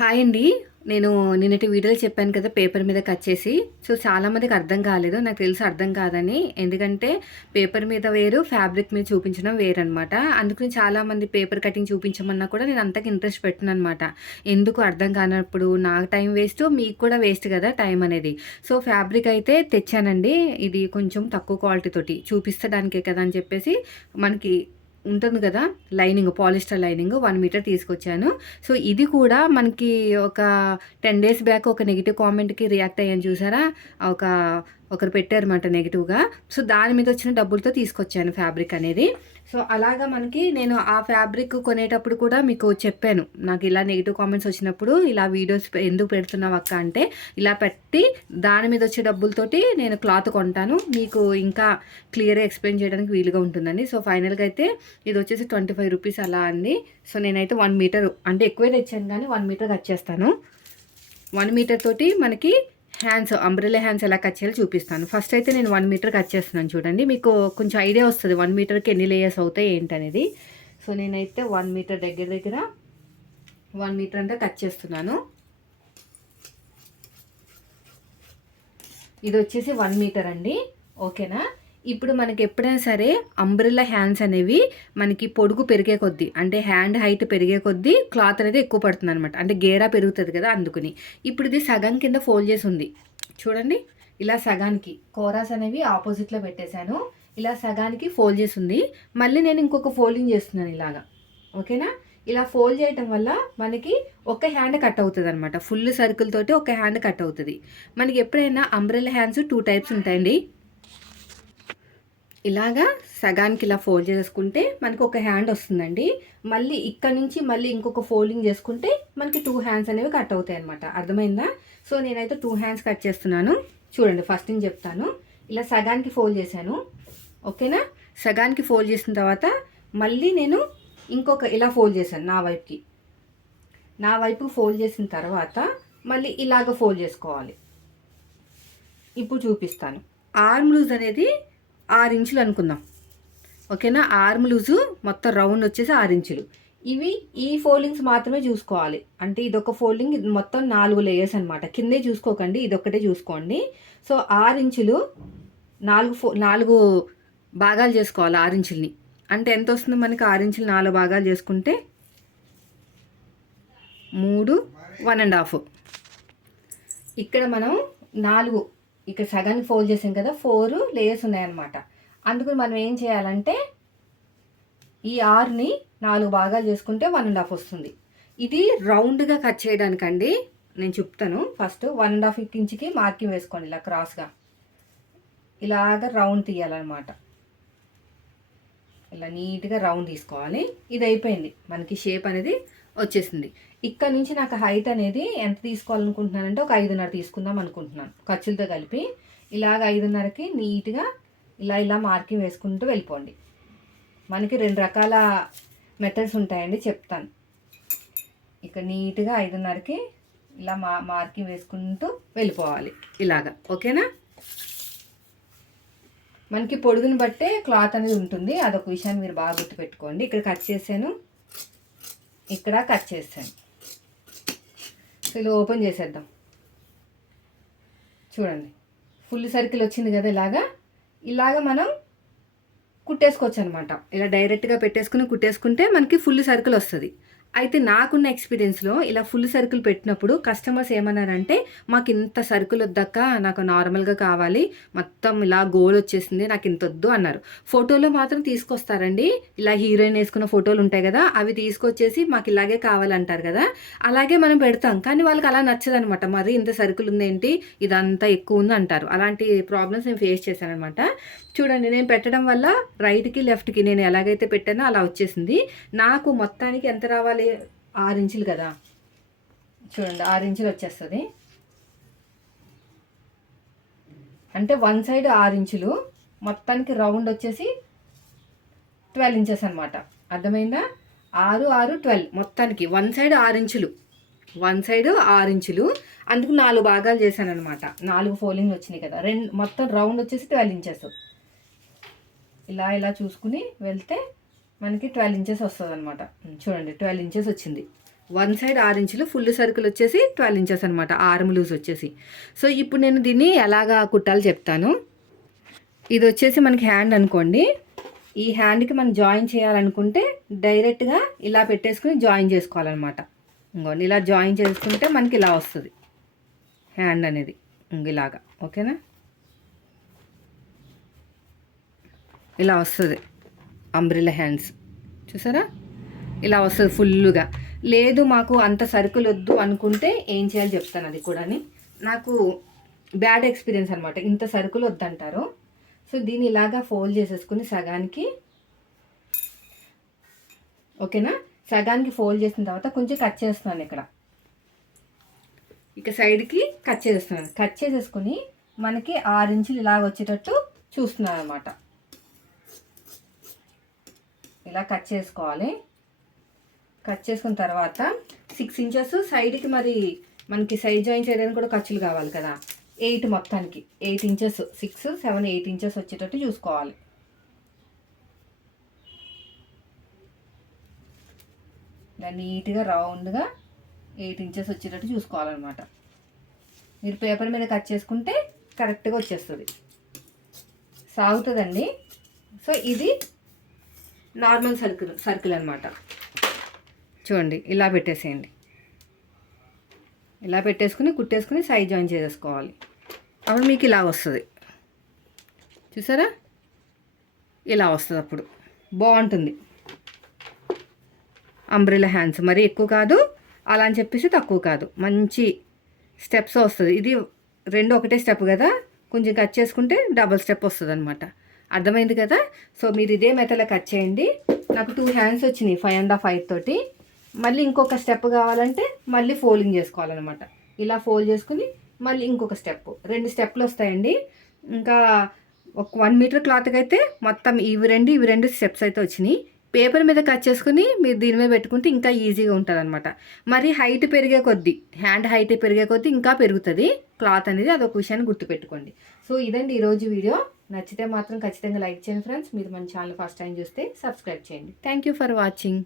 Hi అండి. నేను నిన్నటి వీడియోలో చెప్పాను కదా పేపర్ మీద కట్ చేసి. సో చాలామందికి అర్థం కాలేదు. నాకు తెలిసి అర్థం కాదని. ఎందుకంటే పేపర్ మీద వేరు ఫ్యాబ్రిక్ మీద చూపించడం వేరు అనమాట అందుకని చాలామంది పేపర్ కటింగ్ చూపించమన్నా కూడా నేను అంతకు ఇంట్రెస్ట్ పెట్టను అనమాట ఎందుకు అర్థం కానప్పుడు? నాకు టైం వేస్ట్ మీకు కూడా వేస్ట్ కదా టైం అనేది. సో ఫ్యాబ్రిక్ అయితే తెచ్చానండి. ఇది కొంచెం తక్కువ క్వాలిటీ తోటి. చూపిస్తడానికే కదా అని చెప్పేసి మనకి ఉంటుంది కదా lining polyester lining one metre తీసుకొచ్చాను. సో ఇది కూడా మనకి ఒక టెన్ డేస్ బ్యాక్ ఒక నెగిటివ్ కామెంట్కి రియాక్ట్ అయ్యాను చూసారా? ఒక ఒకరు పెట్టారన్నమాట నెగిటివ్గా. సో దాని మీద వచ్చిన డబ్బులతో తీసుకొచ్చాను ఫ్యాబ్రిక్ అనేది. సో అలాగా మనకి నేను ఆ ఫ్యాబ్రిక్ కొనేటప్పుడు కూడా మీకు చెప్పాను. నాకు ఇలా నెగిటివ్ కామెంట్స్ వచ్చినప్పుడు ఇలా వీడియోస్ ఎందుకు పెడుతున్నావు అక్క అంటే ఇలా పెట్టి దాని మీద వచ్చే డబ్బులతోటి నేను క్లాత్ కొంటాను. మీకు ఇంకా క్లియర్గా ఎక్స్ప్లెయిన్ చేయడానికి వీలుగా ఉంటుందండి. సో ఫైనల్గా అయితే ఇది వచ్చేసి ట్వంటీ ఫైవ్ రూపీస్ అలా అండి. సో నేనైతే వన్ మీటర్ అంటే ఎక్కువే తెచ్చాను కానీ వన్ మీటర్ కట్ చేస్తాను. వన్ మీటర్ తోటి మనకి హ్యాండ్స్ అంబ్రెల్లా హ్యాండ్స్ ఎలా కట్ చేయాలో చూపిస్తాను. ఫస్ట్ అయితే నేను వన్ మీటర్ కట్ చేస్తున్నాను చూడండి. మీకు కొంచెం ఐడియా వస్తుంది వన్ మీటర్కి ఎన్ని లేయర్స్ అవుతాయి ఏంటనేది. సో నేనైతే వన్ మీటర్ దగ్గర దగ్గర వన్ మీటర్ అంతా కట్ చేస్తున్నాను. ఇది వచ్చేసి వన్ మీటర్ అండి. ఓకేనా ఇప్పుడు మనకి ఎప్పుడైనా సరే అంబ్రెల్లా హ్యాండ్స్ అనేవి మనకి పొడుగు పెరిగే కొద్దీ అంటే హ్యాండ్ హైట్ పెరిగే కొద్దీ క్లాత్ అనేది ఎక్కువ పడుతుంది అనమాట అంటే గేరా పెరుగుతుంది కదా అందుకుని. ఇప్పుడు ఇది సగం కింద ఫోల్డ్ చేసి ఉంది. చూడండి. ఇలా సగానికి కోరాస్ అనేవి ఆపోజిట్లో పెట్టేశాను. ఇలా సగానికి ఫోల్డ్ చేసి ఉంది. మళ్ళీ నేను ఇంకొక ఫోల్డింగ్ చేస్తున్నాను ఇలాగా. ఓకేనా? ఇలా ఫోల్డ్ చేయటం వల్ల మనకి ఒక హ్యాండ్ కట్ అవుతుంది అనమాట ఫుల్ సర్కిల్ తోటి ఒక హ్యాండ్ కట్ అవుతుంది. మనకి ఎప్పుడైనా అంబ్రెల్లా హ్యాండ్స్ టూ టైప్స్ ఉంటాయండి. ఇలాగా సగానికి ఇలా ఫోల్డ్ చేసుకుంటే మనకు ఒక హ్యాండ్ వస్తుందండి. మళ్ళీ ఇక్కడ నుంచి మళ్ళీ ఇంకొక ఫోల్డింగ్ చేసుకుంటే మనకి టూ హ్యాండ్స్ అనేవి కట్ అవుతాయి అనమాట అర్థమైందా? సో నేనైతే టూ హ్యాండ్స్ కట్ చేస్తున్నాను. చూడండి ఫస్ట్ నేను చెప్తాను. ఇలా సగానికి ఫోల్డ్ చేశాను. ఓకేనా? సగానికి ఫోల్డ్ చేసిన తర్వాత మళ్ళీ నేను ఇంకొక ఇలా ఫోల్డ్ చేశాను నా వైపుకి. నా వైపు ఫోల్డ్ చేసిన తర్వాత మళ్ళీ ఇలాగ ఫోల్డ్ చేసుకోవాలి. ఇప్పుడు చూపిస్తాను. ఆర్మ్ లూజ్ అనేది ఆరు ఇంచులు అనుకుందాం. ఓకేనా? ఆర్మ్ లూజు మొత్తం రౌండ్ వచ్చేసి ఆరు ఇంచులు. ఇవి ఈ ఫోల్డింగ్స్ మాత్రమే చూసుకోవాలి. అంటే ఇదొక ఫోల్డింగ్ ఇది మొత్తం నాలుగు లేయర్స్ అనమాట కిందే చూసుకోకండి ఇదొక్కటే చూసుకోండి. సో ఆరు ఇంచులు నాలుగు ఫో నాలుగు భాగాలు చేసుకోవాలి ఆరు ఇంచుల్ని. అంటే ఎంత వస్తుంది మనకి? ఆరు ఇంచులు నాలుగు భాగాలు చేసుకుంటే మూడు వన్ అండ్ హాఫ్. ఇక్కడ మనం నాలుగు ఇక్కడ సగానికి ఫోల్డ్ చేసాం కదా ఫోర్ లేయర్స్ ఉన్నాయన్నమాట. అందుకని మనం ఏం చేయాలంటే ఈ ఆర్ని నాలుగు భాగాలు చేసుకుంటే వన్ అండ్ హాఫ్ వస్తుంది. ఇది రౌండ్గా కట్ చేయడానికండి నేను చెప్తాను. ఫస్ట్ వన్ అండ్ హాఫ్ ఇంచ్కి మార్కింగ్ వేసుకోండి ఇలా క్రాస్గా ఇలాగ రౌండ్ తీయాలన్నమాట. ఇలా నీట్గా రౌండ్ తీసుకోవాలి. ఇది అయిపోయింది. మనకి షేప్ అనేది వచ్చేసింది. ఇక్కడ నుంచి నాకు హైట్ అనేది ఎంత తీసుకోవాలనుకుంటున్నానంటే ఒక ఐదున్నర తీసుకుందాం అనుకుంటున్నాను. ఖర్చులతో కలిపి ఇలాగ ఐదున్నరకి నీట్గా ఇలా ఇలా మార్కింగ్ వేసుకుంటూ వెళ్ళిపోండి. మనకి రెండు రకాల మెథడ్స్ ఉంటాయండి చెప్తాను. ఇక్కడ నీట్గా ఐదున్నరకి ఇలా మా మార్కింగ్ వేసుకుంటూ వెళ్ళిపోవాలి ఇలాగా. ఓకేనా? మనకి పొడుగుని బట్టే క్లాత్ అనేది ఉంటుంది. అదొక విషయాన్ని మీరు బాగా గుర్తుపెట్టుకోండి. ఇక్కడ కట్ చేశాను. ఇక్కడ కట్ చేశాను. ఇలా ఓపెన్ చేసేద్దాం. చూడండి. ఫుల్ సర్కిల్ వచ్చింది కదా ఇలాగా. ఇలాగ మనం కుట్టేసుకోవచ్చు అనమాట ఇలా డైరెక్ట్గా పెట్టేసుకుని కుట్టేసుకుంటే మనకి ఫుల్ సర్కిల్ వస్తుంది. అయితే నాకున్న ఎక్స్పీరియన్స్లో ఇలా ఫుల్ సర్కిల్ పెట్టినప్పుడు కస్టమర్స్ ఏమన్నారంటే మాకు ఇంత సర్కిల్ వద్దక్క నాకు నార్మల్గా కావాలి మొత్తం ఇలా గోల్ వచ్చేసింది నాకు ఇంత వద్దు అన్నారు. ఫోటోలో మాత్రం తీసుకొస్తారండి. ఇలా హీరోయిన్ వేసుకున్న ఫోటోలు ఉంటాయి కదా అవి తీసుకొచ్చేసి మాకు ఇలాగే కావాలంటారు కదా అలాగే మనం పెడతాం. కానీ వాళ్ళకి అలా నచ్చదనమాట. మరి ఇంత సర్కిల్ ఉందేంటి ఇదంతా ఎక్కువ ఉంది అంటారు. అలాంటి ప్రాబ్లమ్స్ నేను ఫేస్ చేశాను అనమాట చూడండి నేను పెట్టడం వల్ల రైట్కి లెఫ్ట్కి నేను ఎలాగైతే పెట్టానో అలా వచ్చేసింది. నాకు మొత్తానికి ఎంత రావాలి? ఆరు ఇంచులు కదా. చూడండి ఆరు ఇంచులు వచ్చేస్తుంది. అంటే వన్ సైడ్ ఆరు ఇంచులు మొత్తానికి రౌండ్ వచ్చేసి ట్వెల్వ్ ఇంచెస్ అనమాట అర్థమైందా? ఆరు ఆరు ట్వెల్వ్. మొత్తానికి వన్ సైడ్ ఆరు ఇంచులు వన్ సైడ్ ఆరు ఇంచులు. అందుకు నాలుగు భాగాలు చేశాను అనమాట నాలుగు ఫోల్డింగ్ వచ్చినాయి కదా. రెండు మొత్తం రౌండ్ వచ్చేసి ట్వెల్వ్ ఇంచెస్. ఇలా ఇలా చూసుకుని వెళ్తే మనకి ట్వెల్వ్ ఇంచెస్ వస్తుంది అనమాట చూడండి ట్వెల్వ్ ఇంచెస్ వచ్చింది. వన్ సైడ్ ఆరు ఇంచులు ఫుల్ సర్కిల్ వచ్చేసి ట్వెల్వ్ ఇంచెస్ అనమాట ఆర్మ్ లూజ్ వచ్చేసి. సో ఇప్పుడు నేను దీన్ని ఎలాగా కుట్టాలో చెప్తాను. ఇది వచ్చేసి మనకి హ్యాండ్ అనుకోండి. ఈ హ్యాండ్కి మనం జాయిన్ చేయాలనుకుంటే డైరెక్ట్గా ఇలా పెట్టేసుకుని జాయిన్ చేసుకోవాలన్నమాట. ఇంకోండి ఇలా జాయిన్ చేసుకుంటే మనకి ఇలా వస్తుంది. హ్యాండ్ అనేది ఇలాగా ఓకేనా? ఇలా వస్తుంది. అంబ్రిల్లా హ్యాండ్స్ చూసారా? ఇలా వస్తుంది ఫుల్గా లేదు మాకు అంత సరుకులు వద్దు అనుకుంటే ఏం చేయాలి చెప్తాను అది కూడా నాకు బ్యాడ్ ఎక్స్పీరియన్స్ అనమాట ఇంత సరుకులు వద్దంటారు సో దీన్ని ఇలాగా ఫోల్డ్ చేసేసుకుని సగానికి ఓకేనా? సగానికి ఫోల్డ్ చేసిన తర్వాత కొంచెం కట్ చేస్తున్నాను ఇక్కడ. ఇక సైడ్కి కట్ చేసేస్తున్నాను కట్ చేసేసుకుని మనకి ఆరు ఇంచులు ఇలాగ వచ్చేటట్టు చూస్తున్నాను అనమాట ఇలా కట్ చేసుకోవాలి. కట్ చేసుకున్న తర్వాత సిక్స్ ఇంచెస్ సైడ్కి మరి మనకి సైడ్ జాయిన్ చేయడానికి కూడా ఖర్చులు కావాలి కదా. ఎయిట్ మొత్తానికి. Eight inches six seven eight inches వచ్చేటట్టు చూసుకోవాలి. ఇలా నీట్గా రౌండ్గా ఎయిట్ ఇంచెస్ వచ్చేటట్టు చూసుకోవాలన్నమాట. మీరు పేపర్ మీద కట్ చేసుకుంటే కరెక్ట్గా వచ్చేస్తుంది. సాగుతుందండి. సో ఇది నార్మల్ సర్కిల్ సర్కిల్ అనమాట చూడండి ఇలా పెట్టేసేయండి. ఇలా పెట్టేసుకుని కుట్టేసుకుని సైడ్ జాయిన్ చేసేసుకోవాలి. అప్పుడు మీకు ఇలా వస్తుంది. చూసారా? ఇలా వస్తుంది అప్పుడు. బాగుంటుంది. అంబ్రిలా హ్యాండ్స్ మరి ఎక్కువ కాదు. అలా అని చెప్పేసి తక్కువ కాదు. మంచి స్టెప్స్ వస్తుంది. ఇది రెండు ఒకటే స్టెప్ కదా? కొంచెం కట్ చేసుకుంటే డబల్ స్టెప్ వస్తుంది అనమాట అర్థమైంది కదా? సో మీరు ఇదే మెథడ్లో కట్ చేయండి. నాకు టూ హ్యాండ్స్ వచ్చినాయి ఫైవ్ అండ్ హాఫ్ ఐదు తోటి. మళ్ళీ ఇంకొక స్టెప్ కావాలంటే మళ్ళీ ఫోల్డింగ్ చేసుకోవాలన్నమాట. ఇలా ఫోల్డ్ చేసుకుని మళ్ళీ ఇంకొక స్టెప్ రెండు స్టెప్లు వస్తాయండి. ఇంకా ఒక వన్ మీటర్ క్లాత్కి అయితే మొత్తం ఇవి రెండు ఇవి రెండు స్టెప్స్ అయితే వచ్చినాయి. పేపర్ మీద కట్ చేసుకుని మీరు దీని మీద పెట్టుకుంటే ఇంకా ఈజీగా ఉంటుంది అనమాట మరి హైట్ పెరిగే కొద్దీ హ్యాండ్ హైట్ పెరిగే కొద్దీ ఇంకా పెరుగుతుంది. క్లాత్ అనేది అదొక విషయాన్ని గుర్తుపెట్టుకోండి. సో ఇదండి ఈరోజు వీడియో నచ్చితే మాత్రం ఖచ్చితంగా లైక్ చేయండి ఫ్రెండ్స్. మీరు మన ఛానల్ ఫస్ట్ టైం చూస్తే సబ్స్క్రైబ్ చేయండి. Thank you for watching